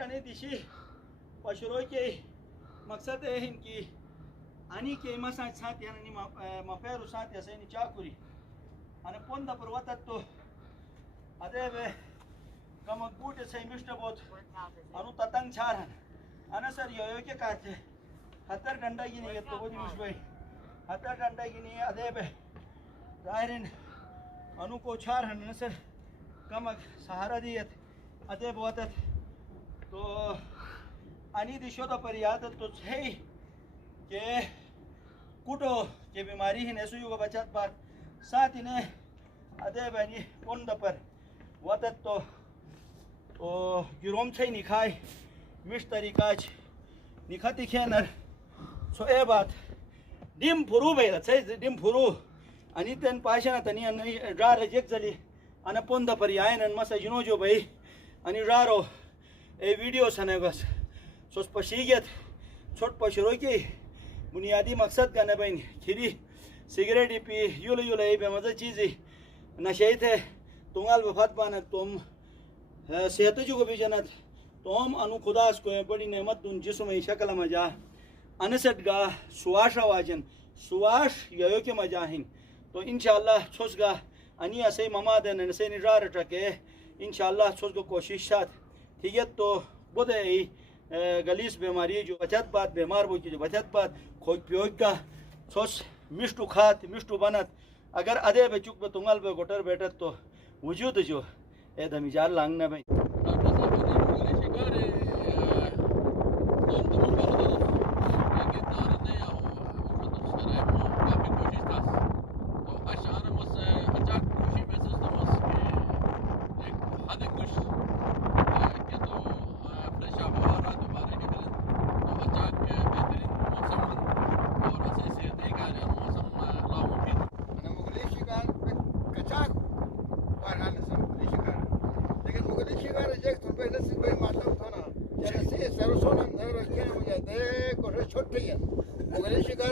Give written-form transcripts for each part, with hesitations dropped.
رہنے دیشی پشروئی کے مقصد ہے ان کی آنی کے مساج ساتھ یعنی مفیر ساتھ یا سینی چاکوری آنے پوندا پر وطت تو ادے بے کمک بوٹے سے مشت بہت انو تتنگ چھارن آنے سر یو کے کارتے ہتر ڈنڈا گینی گے تو بودی مشبئی ہتر ڈنڈا گینی ادے بے ظاہرین انو کو چھارن آنے سر کمک سہارا دیت ادے بوتت تو آنی دیشو دا پر یادت تو ہے کہ کٹو کہ بیماری ہی نیسو یوگا بچت بات ساتھ انہیں ادے بینی پوندا پر وطت تو گروم چھئی نکھائی مش طریقاچ نکھاتی کھینر سو اے بات ڈیم پھرو بیدت سیز ڈیم پھرو انی تن پاشنا تنی انی رار جیک زلی انا پوندا پر یائن ان مسا جنو جو بھئی انی رارو اے ویڈیو سنے گس سوس پشیگیت چھوٹ پشروئی کی بنیادی مقصد کا نبین کھری سگریٹی پی یولو یولو ای بے مزہ چیزی نشئی تھے تنگال وفات پانت تم صحت جو کو بھی جنت تم انو خداس کو بڑی نعمت دن جسم ای شکل مجا انسٹ گا سواش واجن سواش یو کے مجاہن تو انشاءاللہ چھوس گا انی اسے ممادن اسے نجار ٹکے انشاءاللہ چھوس گا کوشش ساتھ ٹھیک ہے تو بدے ای گلیس بیماری جو بچت بات بیمار بو جو بچت بات کھوج پیوج کا چھوس مشتو کھات مشتو بنت اگر ادے بے چک بے تنگل بے گوٹر بیٹت تو وجود جو اے دمی جال لانگنا بھئی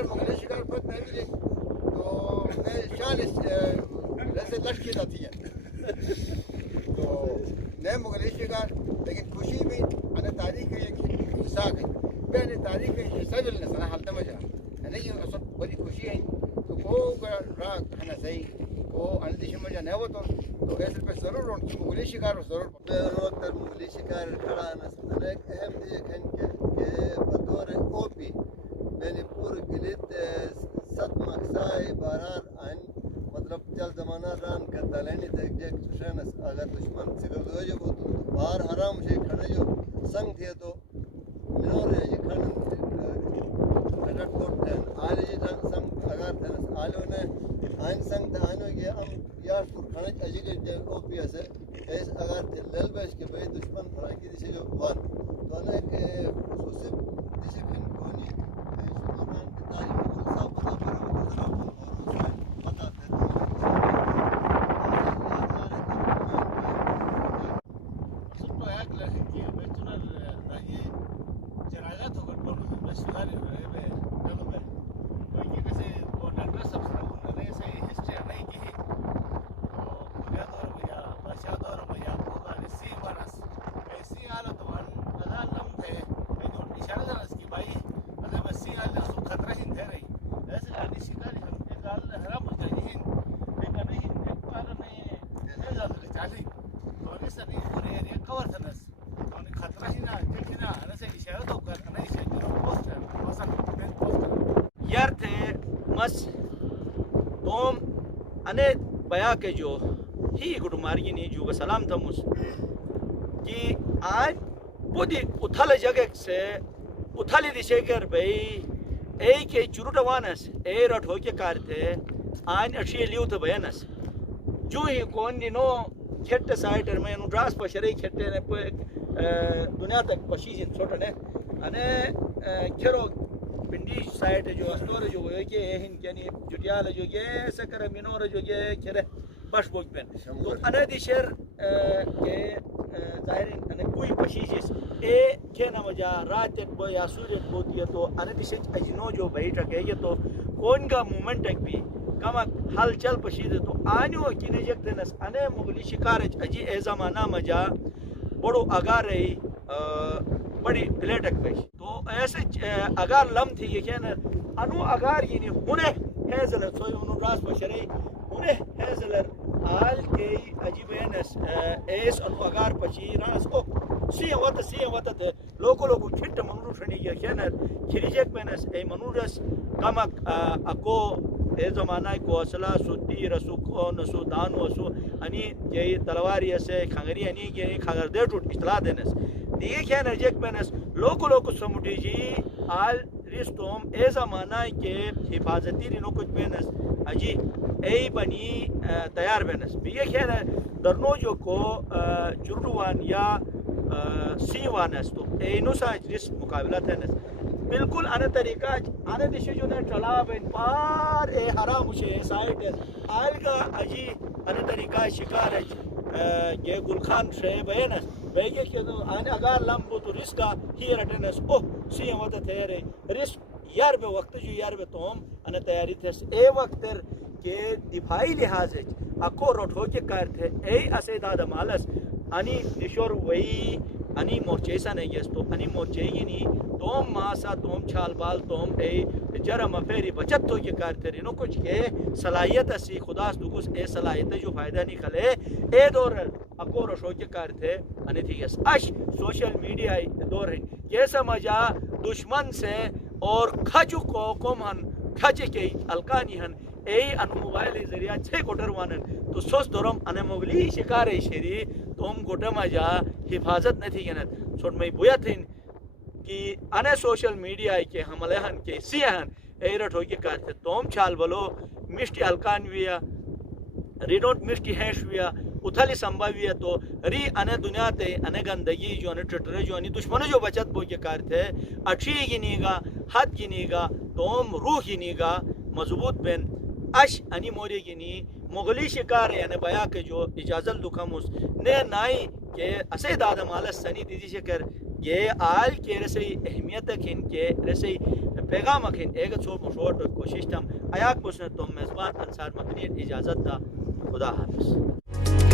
مغلی شکار پت نہیں ملی تو میں شالس جیسے لڑکی جاتی ہے تو نئے مغلی شکار لیکن خوشی بھی انہیں تاریخ ہے ایک حصہ ہے میں انہیں تاریخ ہے حصہ بھی لنسا حالتا مجھا ہے نہیں اصلا بڑی خوشی ہے تو وہ راگ ہے نا صحیح وہ انہیں دیشی مجھا نہیں ہوتا تو ایسے پہ ضرور رون مغلی شکار ضرور وقت مغلی شکار کھڑا ہے ایک اہم دیکھ ہے کہ بطور او پی میں پور گلت ست مقصائے بارار آئین مطلب چل زمانہ ران کا دلینی تھے جیک چشنس اگر دشمن سکر دو جو تو بار حرام شے کھڑے جو سنگ تھے تو منور ہے یہ کھڑن کھڑٹ کوٹ تھے آلے جی سنگ اگر تھے آلے انہیں آئین سنگ تھے آئینوں یہ ام یار پور کھڑنچ اجی کے جے او پی ایسے ایس اگر تھے لل بیش کے بھئی دشمن فرانکی دیشے جو وان تو انہیں کہ خصوصی دیشے کھن کونی یار تھے مس توم انے بیا کے جو ہی گٹماری نہیں جو سلام تھا مس کہ آج بودی اتھل جگہ سے اتھلی دیشے کر بھئی اے کے چروٹ وانس اے رٹ ہو کے کار تھے آج اچھی لیو تھا بیانس جو ہی کون نو کھٹ سائٹر میں ڈراس پشرے کھٹے نے دنیا تک پشیجن چھوٹا نے انے کھرو پنڈی سائٹ جو استور جو ہے کہ ہن یعنی جٹیال جو ہے سکر مینور جو ہے کھرے بش بوج پن تو انے دی شہر کے ظاہر انے کوئی پشیجس اے کہ نہ وجہ رات بو یا سورت بوتی ہے تو انے دی شہر اجنو جو بیٹھا کہ یہ تو کون کا مومنٹ ایک بھی کما حل چل پشید تو آنیو کینے جگتنس انے مغلی شکار اجی اے زمانہ مجا بڑو اگار رہی بڑی پلیٹک پیش تو ایسے اگر لم تھی یہ کہنا انو اگر یہ نہیں ہونے ہیزلر سوئی انو راس بشرے ہونے ہیزلر آل کے عجیب اینس ایس انو اگر پچی راس کو سی وقت لوگو کھٹ منو شنی یہ کہنا کھریجک پینس ای منو رس کمک اکو اے زمانہ کو اصلا سو تیر سو کون سو دانو سو انی یہ تلواری اسے کھنگری انی یہ کھنگر دے ٹوٹ اطلاع دینس دیگه که نرجک بنس لوکو سموٹی جی آل ریستوم ای زمانہ کے حفاظتی رینو کچھ بینس اجی ای بنی تیار بینس بیگه که درنو جو کو جردوان یا سیوان است تو اینو ساج ریس مقابلہ تینس بالکل انا طریقہ انا دیشی جو نے چلا بین پار اے حرام شے سائٹ آل کا اجی انا طریقہ شکار ہے یہ گلخان شے بینس بیگه که آن اگر لمبو تو ریسکا هی رٹنس اوه سی وقت تیرے ریسک یار به وقت جو یار به توم انا تیاری تھس اے وقت کے دفاعی لحاظ اکو روٹو کے کار تھے اے اسے دادا مالس انی نشور وئی انی مورچیسا نہیں گیس تو انی مورچیگی نہیں توم ماسا توم چھال بال توم اے جرم افیری بچت تو کے کار تھے رینو کچھ کے صلاحیت اسی خداس دکوس اے صلاحیت جو فائدہ نہیں کھلے اے دور اکو روشو کے کار تھے انی تھی گیس اش سوشل میڈیا دور ہے یہ سمجھا دشمن سے اور کھجو کو کم ہن کھج کے الکانی ہن ای ان موبائل ذریعہ چھ کوٹر وانن تو سوس درم ان مغلی شکار شری توم گوٹما جا حفاظت نہ تھی گنت چھوٹ میں بویتن کہ ان سوشل میڈیا کے حملے ہن کے سیہن ای رٹھو کے کہتے توم چھال بلو مشتی الکان ویا ریڈونٹ مشتی ہیش ویا اتھلی سمبھاویہ تو ری ان دنیا تے ان گندگی جو ان ٹٹر جو ان دشمن جو بچت بو کے کارتے اچھی گنی گا حد گنی گا توم روح گنی گا مضبوط بن اش انی موری گنی مغلی شکار یعنی بیا کے جو اجازت دکھمس نے نائی کہ اسے دادا مالس سنی دیدی شکر یہ آل کے رسے اہمیت کھن کے رسے پیغام کھن ایک چھو مشور کوشش تم ایاک بسن تم میزبان انصار مکنی اجازت دا خدا حافظ